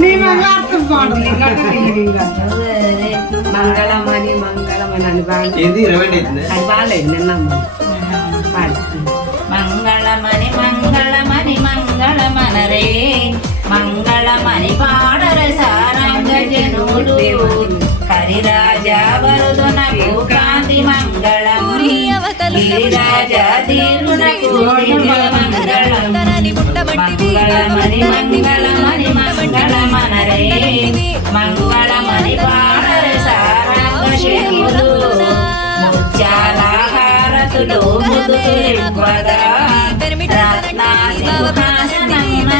నీ మంగళార్థం పాడు మంగళమని మంగళమని అని బాగా ఏంది ఇరవై అవుతుంది అది బాగాలేదు నిన్న పాడు మంగళమని మంగళమని మంగళమనరే మంగళమని పాడర సారంగ జనులు కరిరాజా వరుదునకు కాంతి మంగళం. గిరిరాజా తీరునకు మంగళం మంగళమని మంగళమని మంగళమనరే. మంగళమని పాడర సారంగ జనులు ముత్యాలహారతులు రత్నాసింహాసనమున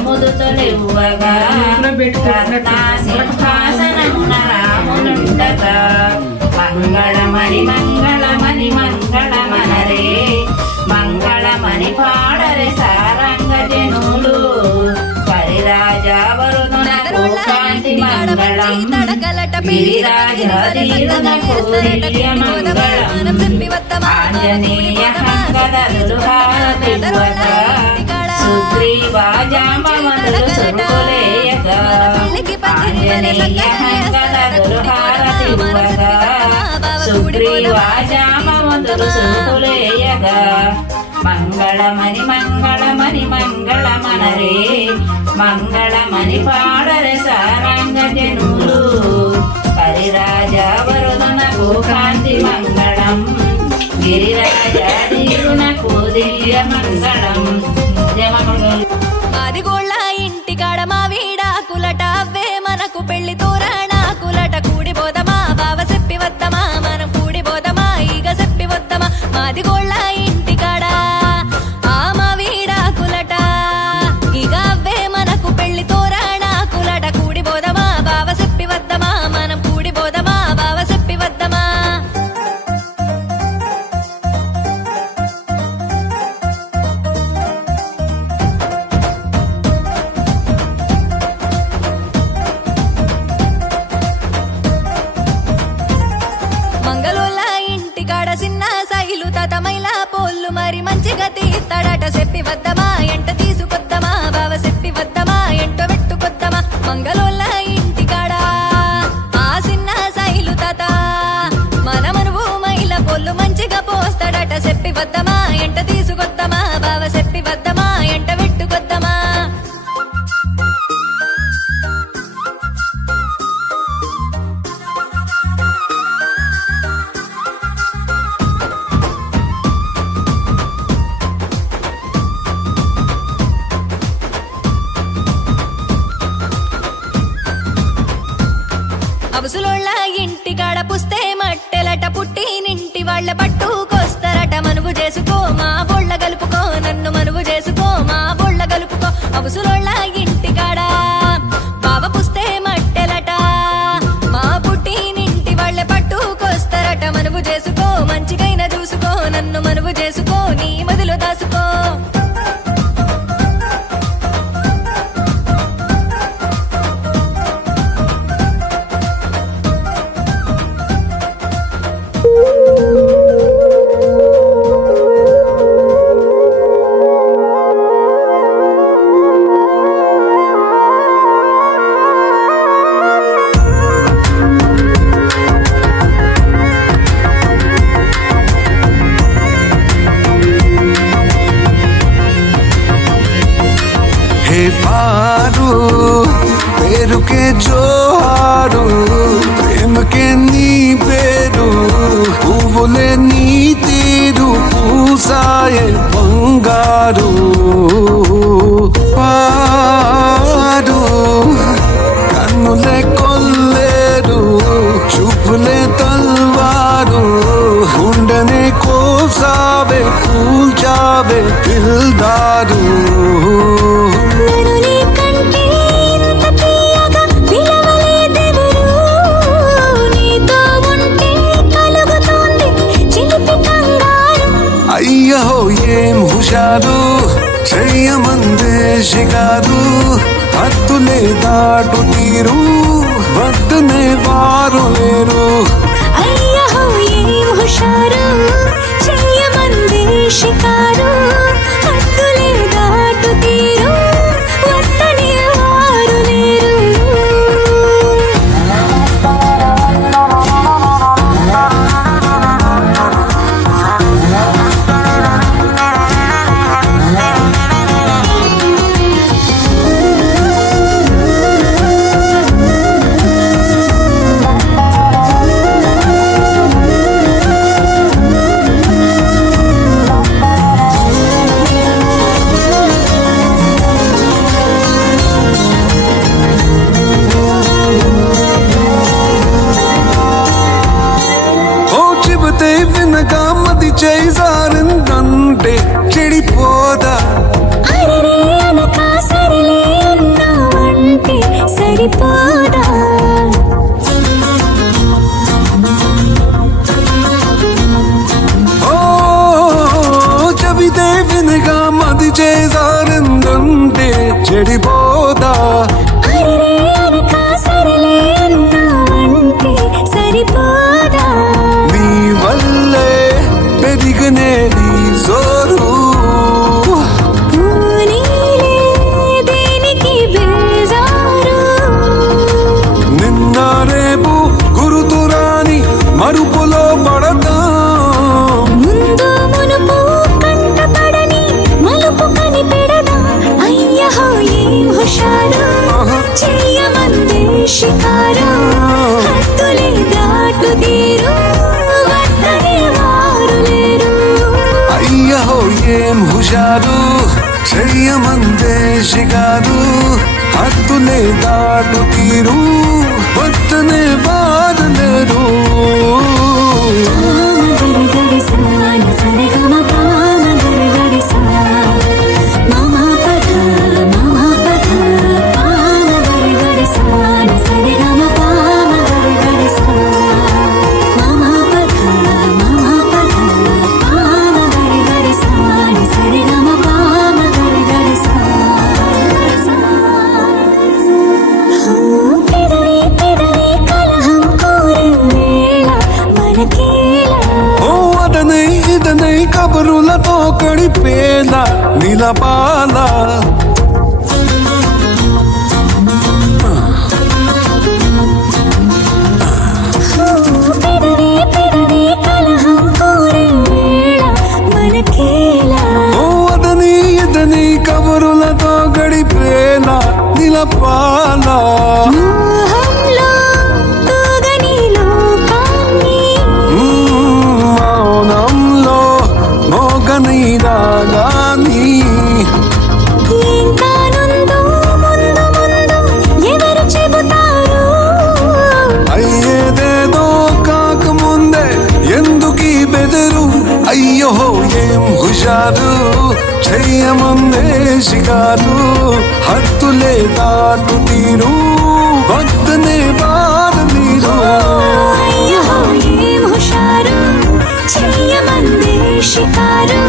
ముదుతులివ్వగా. రత్నాసింహాసనమున మంగళమని మంగళమని మంగళమనరే. మంగళమని పాడరే సారంగ జనులు పరిరాజా వరుణునకు కాంతి మంగళం. గిరిరాజాధీరునకు దివ్య మంగళం ఆంజనేయ హంగదలు హారతివ్వక సుగ్రీవాజాంబవనులు సురుకులేయగా ఆంజనేయ హంగదలు మంగళమని మంగళమని మంగళమనరే. మంగళమని పాడరే సారంగ జనులు పరిరాజా వరుదనకు కాంతి మంగళం. గిరిరాజా తీరునకు దివ్య మంగళం. జయమంగళం మాదిగోళ్ళ ఇంటి కాడ మా వీడాకులట అవే మనకు పెళ్ళి తోరణాకులట బావ చెప్పి వద్దమా? మనం ఈగ చెప్పి వద్దమా? మాదిగోళ్ళ పోస్తాడట చెప్పి వద్దమా? ఎంట తీసుకొద్దమా బావ చెప్పి వద్దమా? ఎంట పెట్టుకొద్దమా అవసులోళ్ళ గలుపుకో అవసులోళ్ళ ఇంటి కాడ పేరు కే జోహారు ప్రేమ కే నీ పేరు పువ్వులే నీ తీరు పూసాయే బంగారు. షికారు హద్దులే దాటు తీరు. వద్దునే వారు లేరు. అయ్యో ఏం హుషారు? చెయ్యమంది షికారు. చెబితే వినగా మది చేసారిందంటే చెడిపోదా? సరిపోదా? చెబితే వినగా మది చేసారిందంటే చెడిపోదా? ధైర్యమందేసి కాదు హద్దులే దాటు తీరు వద్దనే బాధ లేదు నిలిచిదనై కబురులతో కడిపేల నిలపాల కబురులతో గడిపేలా నిలపాలా? కాటు తీరు వద్దనే వారు మీరు చెయ్యమంది షికారు.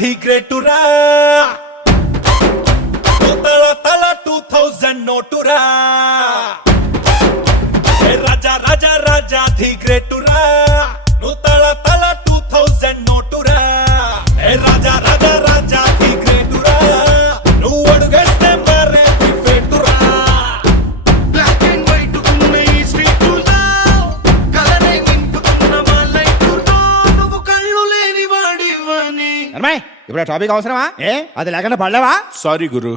He to ride. ఇప్పుడు టాపిక్ అవసరమా? ఏ? అది లేకుండా పడలేవా? సారీ గురు.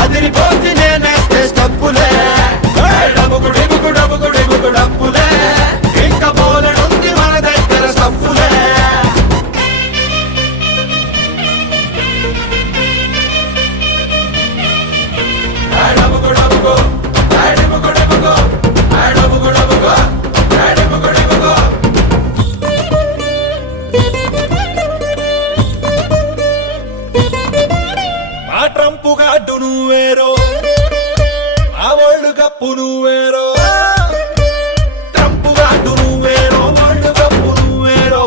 అదిరిపోతుంది నేనే స్టప్పులే డబ్బు డబ్బు డబ్బు డబ్బు కప్పు నువ్వేరో? ట్రంప్ గాడు నువ్వేరో? World cup నువ్వేరో?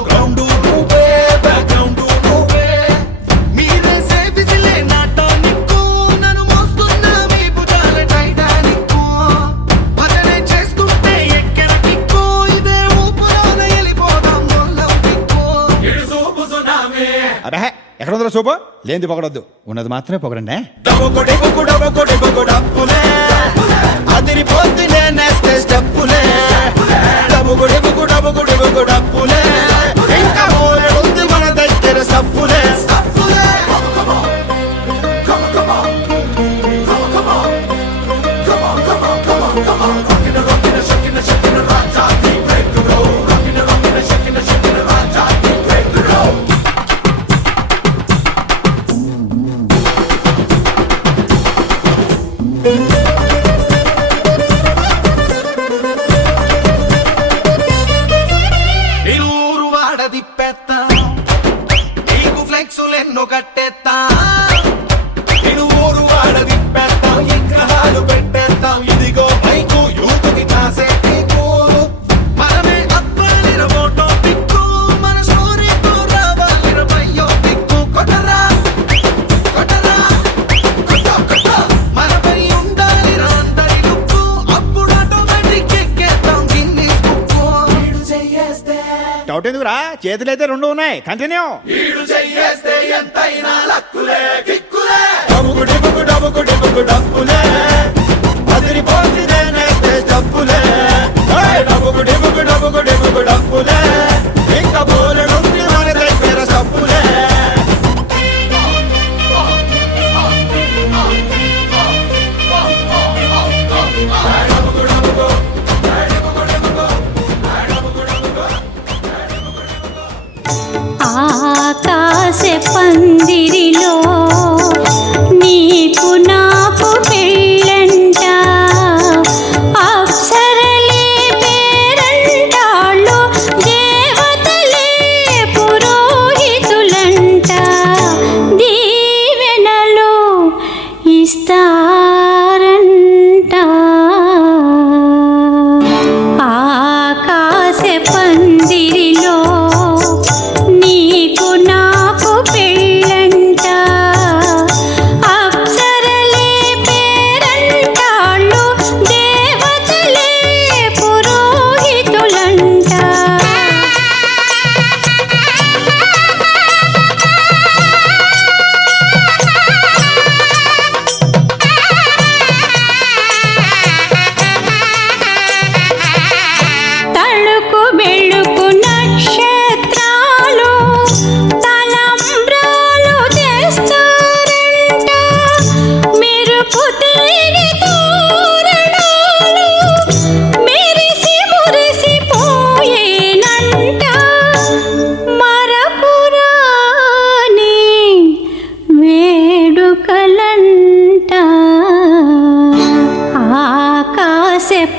చేస్తుంటే ఎక్కడ ఇదే ఊపులోన వెళ్ళిపోదాం నొల్ల అరే ఎక్కడ ఉందా సూపు? లేనిది పొగడొద్దు. ఉన్నది మాత్రమే పొగడండి ఇంకా మన దగ్గర చేతులైతే రెండు ఉన్నాయి. కంటిన్యూ వీడు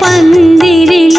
പന്തിരിൽ